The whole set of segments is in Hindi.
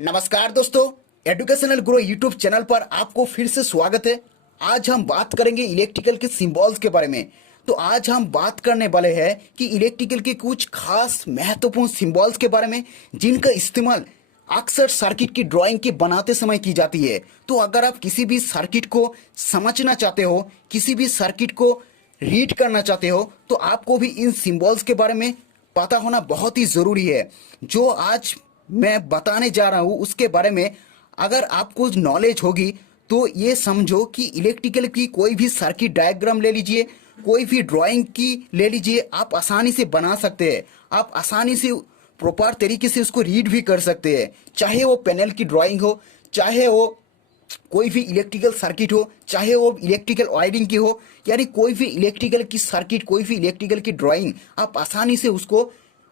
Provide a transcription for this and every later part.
नमस्कार दोस्तों, एजुकेशनल ग्रो यूट्यूब चैनल पर आपको फिर से स्वागत है। आज हम बात करेंगे इलेक्ट्रिकल के सिंबल्स के बारे में। तो आज हम बात करने वाले हैं कि इलेक्ट्रिकल के कुछ खास महत्वपूर्ण सिंबल्स के बारे में जिनका इस्तेमाल अक्सर सर्किट की ड्राइंग के बनाते समय की जाती है। तो अगर आप किसी भी सर्किट को समझना चाहते हो, किसी भी सर्किट को रीड करना चाहते हो, तो आपको भी इन सिंबल्स के बारे में पता होना बहुत ही ज़रूरी है। जो आज मैं बताने जा रहा हूँ उसके बारे में अगर आपको नॉलेज होगी तो ये समझो कि इलेक्ट्रिकल की कोई भी सर्किट डायग्राम ले लीजिए, कोई भी ड्राइंग की ले लीजिए, आप आसानी से बना सकते हैं। आप आसानी से प्रॉपर तरीके से उसको रीड भी कर सकते हैं, चाहे वो पैनल की ड्राइंग हो, चाहे वो कोई भी इलेक्ट्रिकल सर्किट हो, चाहे वो इलेक्ट्रिकल वायरिंग की हो, यानी कोई भी इलेक्ट्रिकल की सर्किट, कोई भी इलेक्ट्रिकल की ड्राइंग आप आसानी से उसको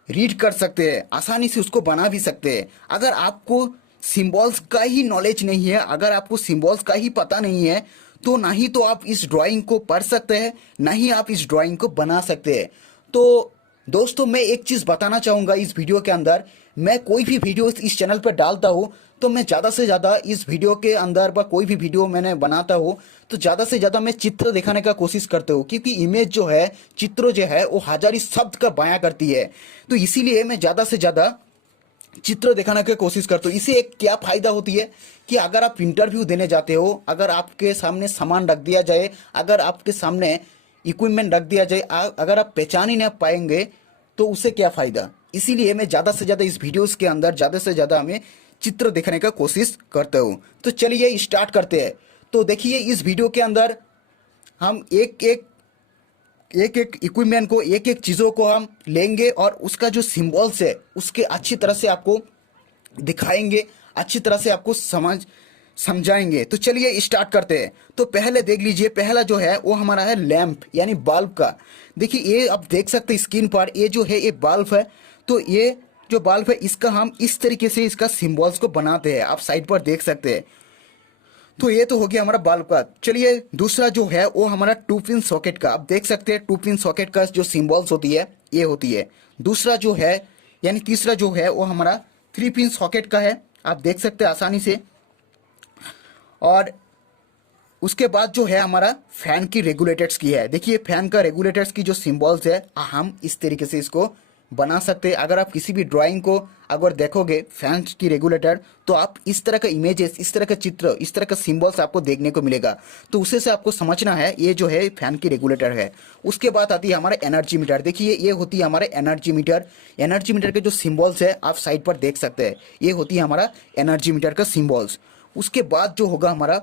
रीड कर सकते हैं, आसानी से उसको बना भी सकते हैं। अगर आपको सिंबल्स का ही नॉलेज नहीं है, अगर आपको सिंबल्स का ही पता नहीं है, तो ना ही तो आप इस ड्राइंग को पढ़ सकते हैं, ना ही आप इस ड्राइंग को बना सकते हैं। तो दोस्तों, मैं एक चीज़ बताना चाहूँगा इस वीडियो के अंदर, मैं कोई भी वीडियो इस चैनल पर डालता हूँ तो मैं ज़्यादा से ज़्यादा इस वीडियो के अंदर व कोई भी वीडियो मैंने बनाता हूँ तो ज़्यादा से ज़्यादा मैं चित्र दिखाने का कोशिश करता हूँ, क्योंकि इमेज जो है, चित्र जो है, वो हजारी शब्द का बयां करती है। तो इसीलिए मैं ज़्यादा से ज़्यादा चित्र दिखाने की कोशिश करते हो। इससे एक क्या फायदा होती है कि अगर आप इंटरव्यू देने जाते हो, अगर आपके सामने सामान रख दिया जाए, अगर आपके सामने इक्विपमेंट रख दिया जाए, अगर आप पहचान ही नहीं पाएंगे तो उससे क्या फायदा। इसीलिए मैं ज़्यादा से ज़्यादा इस वीडियोस के अंदर ज़्यादा से ज़्यादा हमें चित्र दिखाने का कोशिश करता हूँ। तो चलिए स्टार्ट करते हैं। तो देखिए, इस वीडियो के अंदर हम एक एक इक्विपमेंट को, एक एक चीज़ों को हम लेंगे और उसका जो सिंबल्स है उसके अच्छी तरह से आपको दिखाएंगे, अच्छी तरह से आपको समझाएंगे। तो चलिए स्टार्ट करते हैं। तो पहले देख लीजिए, पहला जो है वो हमारा है लैंप यानी बल्ब का। देखिए, ये आप देख सकते हैं स्क्रीन पर, ये जो है ये बल्ब है। तो ये जो बल्ब है इसका हम इस तरीके से इसका सिंबल्स को बनाते हैं, आप साइड पर देख सकते हैं। तो ये तो हो गया हमारा बल्ब का। चलिए दूसरा जो है वो हमारा 2 पिन सॉकेट का। आप देख सकते हैं 2 पिन सॉकेट का जो सिंबल्स होती है ये होती है। दूसरा जो है यानी तीसरा जो है वो हमारा 3 पिन सॉकेट का है, आप देख सकते हैं आसानी से। और उसके बाद जो है हमारा फैन की रेगुलेटर्स की है। देखिए, फैन का रेगुलेटर्स की जो सिंबल्स है हम इस तरीके से इसको बना सकते हैं। अगर आप किसी भी ड्राइंग को अगर देखोगे फैन की रेगुलेटर, तो आप इस तरह का इमेजेस, इस तरह का चित्र, इस तरह का सिंबल्स आपको देखने को मिलेगा। तो उसे से आपको समझना है ये जो है फैन की रेगुलेटर है। उसके बाद आती है हमारा एनर्जी मीटर। देखिए, ये होती है हमारे एनर्जी मीटर। एनर्जी मीटर के जो सिंबल्स है आप साइड पर देख सकते हैं, ये होती है हमारा एनर्जी मीटर का सिंबल्स। उसके बाद जो होगा हमारा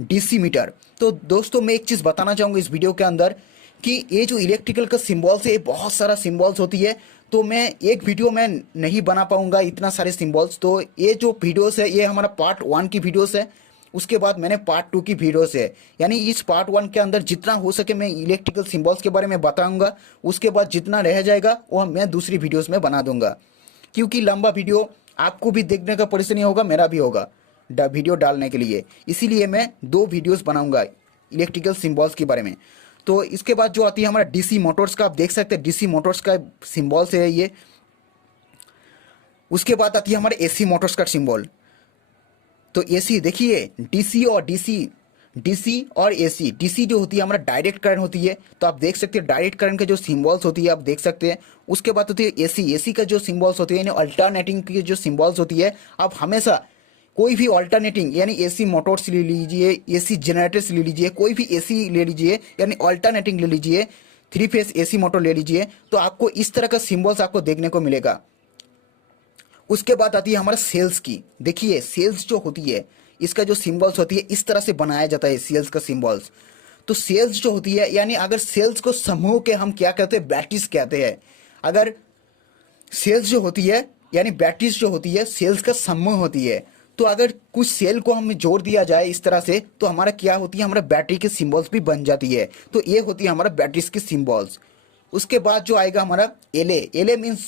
डीसी मीटर। तो दोस्तों, मैं एक चीज़ बताना चाहूँगा इस वीडियो के अंदर कि ये जो इलेक्ट्रिकल का सिंबल्स है ये बहुत सारा सिंबल्स होती है। तो मैं एक वीडियो में नहीं बना पाऊंगा इतना सारे सिंबल्स। तो ये जो वीडियोस है ये हमारा पार्ट 1 की वीडियोस है। उसके बाद मैंने पार्ट 2 की वीडियोस है, यानी इस पार्ट 1 के अंदर जितना हो सके मैं इलेक्ट्रिकल सिंबल्स के बारे में बताऊंगा। उसके बाद जितना रह जाएगा वो मैं दूसरी वीडियोस में बना दूंगा, क्योंकि लंबा वीडियो आपको भी देखने का परेशानी होगा, मेरा भी होगा वीडियो डालने के लिए। इसीलिए मैं 2 वीडियोस बनाऊंगा इलेक्ट्रिकल सिंबल्स के बारे में। तो इसके बाद जो आती है हमारा डीसी मोटर्स का, आप देख सकते हैं डीसी मोटर्स का सिंबल्स है ये। उसके बाद आती है हमारे एसी मोटर्स का सिंबल। तो एसी देखिए, डीसी और एसी। डीसी जो होती है हमारा डायरेक्ट करंट होती है, तो आप देख सकते हैं डायरेक्ट करंट का जो सिंबल्स होती है आप देख सकते हैं। उसके बाद होती है एसी। एसी का जो सिंबल्स होती है यानी अल्टरनेटिंग की जो सिंबल्स होती है, आप हमेशा कोई भी ऑल्टरनेटिंग यानी एसी मोटर्स ले लीजिए, एसी जनरेटर्स ले लीजिए, कोई भी एसी ले लीजिए यानी ऑल्टरनेटिंग ले लीजिए, 3 फेस एसी मोटर ले लीजिए, तो आपको इस तरह का सिंबल्स आपको देखने को मिलेगा। उसके बाद आती है हमारा सेल्स की। देखिए, सेल्स जो होती है इसका जो सिंबल्स होती है इस तरह से बनाया जाता है सेल्स का सिंबल्स। तो सेल्स जो होती है यानी अगर सेल्स को समूह के हम क्या कहते हैं, बैटरीज कहते हैं। अगर सेल्स जो होती है यानी बैटरीज जो होती है सेल्स का समूह होती है। तो अगर कुछ सेल को हमें जोड़ दिया जाए इस तरह से तो हमारा क्या होती है, हमारा बैटरी के सिंबल्स भी बन जाती है। तो ये होती है हमारा बैटरीज के सिंबल्स। उसके बाद जो आएगा हमारा एलए। एलए मीन्स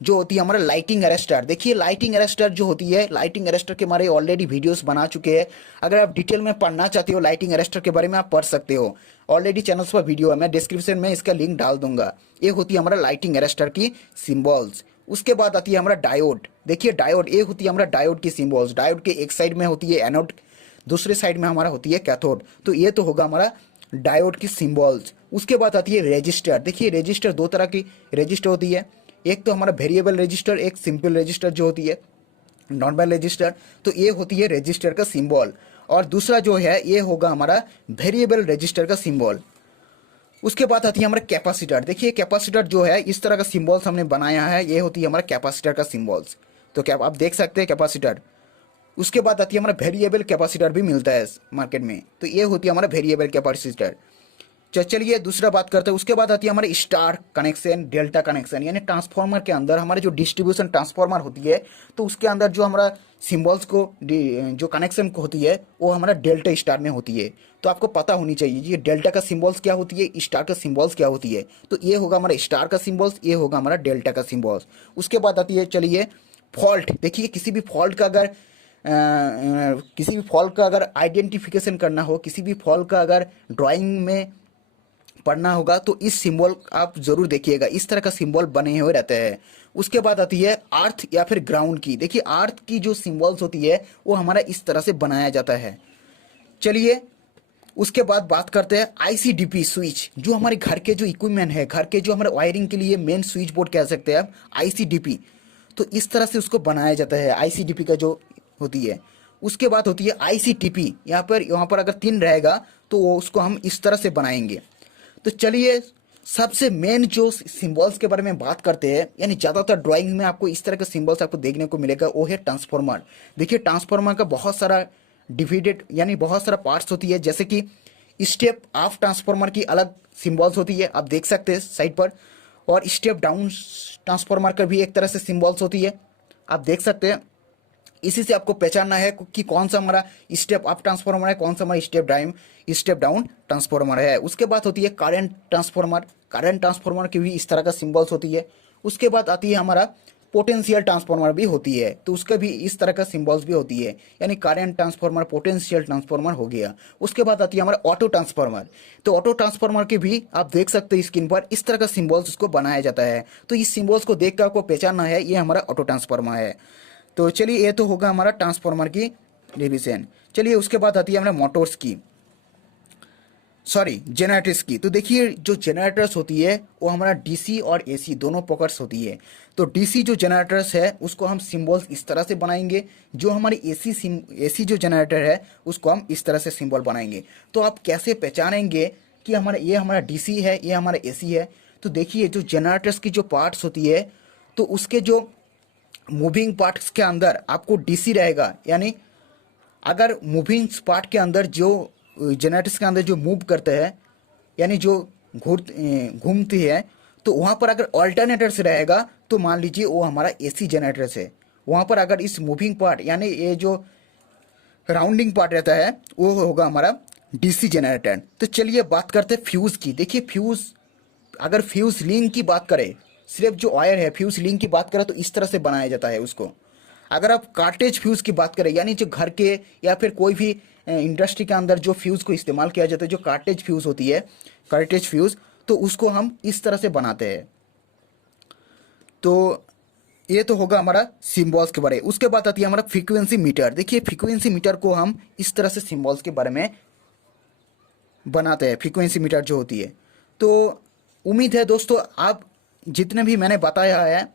जो होती है हमारा लाइटिंग अरेस्टर। देखिए, लाइटिंग अरेस्टर जो होती है, लाइटिंग अरेस्टर के हमारे ऑलरेडी वीडियोस बना चुके हैं। अगर आप डिटेल में पढ़ना चाहते हो लाइटिंग अरेस्टर के बारे में आप पढ़ सकते हो, ऑलरेडी चैनल्स पर वीडियो है, मैं डिस्क्रिप्शन में इसका लिंक डाल दूंगा। ये होती है हमारा लाइटिंग अरेस्टर की सिंबल्स। उसके बाद आती है हमारा डायोड। देखिए डायोड, ये होती है हमारा डायोड की सिंबल्स। डायोड के एक साइड में होती है एनोड, दूसरे साइड में हमारा होती है कैथोड। तो ये तो होगा हमारा डायोड की सिंबल्स। उसके बाद आती है रजिस्टर। देखिए रजिस्टर दो तरह की रजिस्टर होती है, एक तो हमारा वेरिएबल रजिस्टर, एक सिंपल रजिस्टर जो होती है नॉर्मल रजिस्टर। तो ये होती है रजिस्टर का सिंबल, और दूसरा जो है ये होगा हमारा वेरिएबल रजिस्टर का सिंबल। उसके बाद आती है हमारा कैपेसिटर। देखिए कैपेसिटर जो है इस तरह का सिंबल्स हमने बनाया है, ये होती है हमारा कैपेसिटर का सिंबल्स। तो क्या आप देख सकते हैं कैपेसिटर। उसके बाद आती है हमारा वेरिएबल कैपेसिटर भी मिलता है मार्केट में, तो ये होती है हमारा वेरिएबल कैपेसिटर। चलिए दूसरा बात करते हैं। उसके बाद आती है हमारे स्टार कनेक्शन, डेल्टा कनेक्शन, यानी ट्रांसफार्मर के अंदर हमारे जो डिस्ट्रीब्यूशन ट्रांसफार्मर होती है, तो उसके अंदर जो हमारा सिंबल्स को जो कनेक्शन को होती है वो हमारा डेल्टा स्टार में होती है। तो आपको पता होनी चाहिए ये डेल्टा का सिंबल्स क्या होती है, स्टार का सिंबल्स क्या होती है। तो ये होगा हमारा स्टार का सिंबल्स, ये होगा हमारा डेल्टा का सिंबल्स। उसके बाद आती है चलिए फॉल्ट। देखिए किसी भी फॉल्ट का अगर आइडेंटिफिकेशन करना हो, किसी भी फॉल्ट का अगर ड्राइंग में पढ़ना होगा, तो इस सिंबल आप जरूर देखिएगा, इस तरह का सिंबल बने हुए रहते हैं। उसके बाद आती है अर्थ या फिर ग्राउंड की। देखिए अर्थ की जो सिंबल्स होती है वो हमारा इस तरह से बनाया जाता है। चलिए उसके बाद बात करते हैं आईसीडीपी स्विच, जो हमारे घर के जो इक्विपमेंट है, घर के जो हमारे वायरिंग के लिए मेन स्विच बोर्ड कह सकते हैं आप, आईसीडीपी। तो इस तरह से उसको बनाया जाता है आईसीडीपी का जो होती है। उसके बाद होती है आईसीटीपी। यहाँ पर अगर 3 रहेगा तो वो उसको हम इस तरह से बनाएंगे। तो चलिए सबसे मेन जो सिंबल्स के बारे में बात करते हैं, यानी ज़्यादातर ड्राइंग में आपको इस तरह के सिंबल्स आपको देखने को मिलेगा, वो है ट्रांसफार्मर। देखिए ट्रांसफार्मर का बहुत सारा डिवाइडेड यानी बहुत सारा पार्ट्स होती है, जैसे कि स्टेप ऑफ ट्रांसफार्मर की अलग सिंबल्स होती है, आप देख सकते हैं साइड पर, और स्टेप डाउन ट्रांसफार्मर का भी एक तरह से सिंबल्स होती है, आप देख सकते हैं। इसी से आपको पहचानना है कि कौन सा हमारा स्टेप अप ट्रांसफार्मर है, कौन सा हमारा स्टेप डाउन ट्रांसफार्मर है। उसके बाद होती है करंट ट्रांसफार्मर। करंट ट्रांसफार्मर की भी इस तरह का सिंबल्स होती है। उसके बाद आती है हमारा पोटेंशियल ट्रांसफार्मर भी होती है, तो उसका भी इस तरह का सिंबल्स भी होती है, यानी करंट ट्रांसफार्मर, पोटेंशियल ट्रांसफार्मर हो गया। उसके बाद आती है हमारा ऑटो ट्रांसफार्मर। तो ऑटो ट्रांसफार्मर के भी आप देख सकते हैं स्क्रीन पर इस तरह का सिंबल्स उसको बनाया जाता है। तो इस सिंबल्स को देख कर आपको पहचानना है ये हमारा ऑटो ट्रांसफार्मर है। तो चलिए ये तो होगा हमारा ट्रांसफार्मर की रिविजन। चलिए उसके बाद आती है हमारे मोटर्स की, जनरेटर्स की। तो देखिए जो जनरेटर्स होती है वो हमारा डीसी और एसी दोनों पॉकेट्स होती है। तो डीसी जो जनरेटर्स है उसको हम सिंबल्स इस तरह से बनाएंगे, जो हमारी एसी जो जनरेटर है उसको हम इस तरह से सिंबल बनाएंगे। तो आप कैसे पहचानेंगे कि ये हमारा डीसी है, ये हमारा एसी है। तो देखिए जो जनरेटर्स की जो पार्ट्स होती है, तो उसके जो मूविंग पार्ट्स के अंदर आपको डीसी रहेगा, यानी अगर मूविंग पार्ट के अंदर जो जनरेटर्स के अंदर जो मूव करते हैं, यानी जो घूमती है, तो वहाँ पर अगर ऑल्टरनेटर्स रहेगा तो मान लीजिए वो हमारा एसी जनरेटर्स है। वहाँ पर अगर इस मूविंग पार्ट यानी ये जो राउंडिंग पार्ट रहता है वो होगा हमारा डीसी जनरेटर। तो चलिए बात करते हैं फ्यूज़ की। देखिए फ्यूज़, अगर फ्यूज़ लिंक की बात करें, सिर्फ जो वायर है फ्यूज़ लिंक की बात करें, तो इस तरह से बनाया जाता है उसको। अगर आप कार्टेज फ्यूज़ की बात करें, यानी जो घर के या फिर कोई भी इंडस्ट्री के अंदर जो फ्यूज़ को इस्तेमाल किया जाता है, जो कार्टेज फ्यूज़ होती है, कार्टेज फ्यूज़, तो उसको हम इस तरह से बनाते हैं। तो ये तो होगा हमारा सिम्बॉल्स के बारे में। उसके बाद आती है हमारा फ्रीक्वेंसी मीटर। देखिए फ्रीक्वेंसी मीटर को हम इस तरह से सिम्बॉल्स के बारे में बनाते हैं, फ्रीक्वेंसी मीटर जो होती है। तो उम्मीद है दोस्तों आप जितने भी मैंने बताया है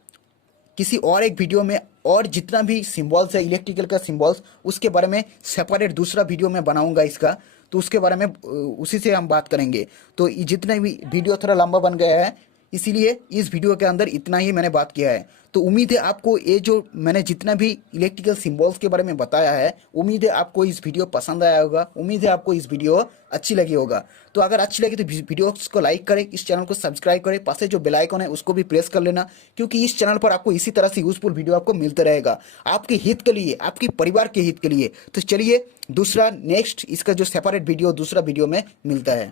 किसी और एक वीडियो में, और जितना भी सिंबल्स है इलेक्ट्रिकल का सिंबल्स, उसके बारे में सेपरेट दूसरा वीडियो में बनाऊंगा इसका, तो उसके बारे में उसी से हम बात करेंगे। तो जितने भी वीडियो थोड़ा लंबा बन गया है, इसीलिए इस वीडियो के अंदर इतना ही मैंने बात किया है। तो उम्मीद है आपको ये जो मैंने जितना भी इलेक्ट्रिकल सिंबल्स के बारे में बताया है, उम्मीद है आपको इस वीडियो पसंद आया होगा, उम्मीद है आपको इस वीडियो अच्छी लगी होगा। तो अगर अच्छी लगी तो वीडियो को लाइक करें, इस चैनल को सब्सक्राइब करें, पास से जो बेल आइकन है उसको भी प्रेस कर लेना, क्योंकि इस चैनल पर आपको इसी तरह से यूजफुल वीडियो आपको मिलता रहेगा, आपके हित के लिए, आपके परिवार के हित के लिए। तो चलिए दूसरा नेक्स्ट इसका जो सेपरेट वीडियो दूसरा वीडियो में मिलता है।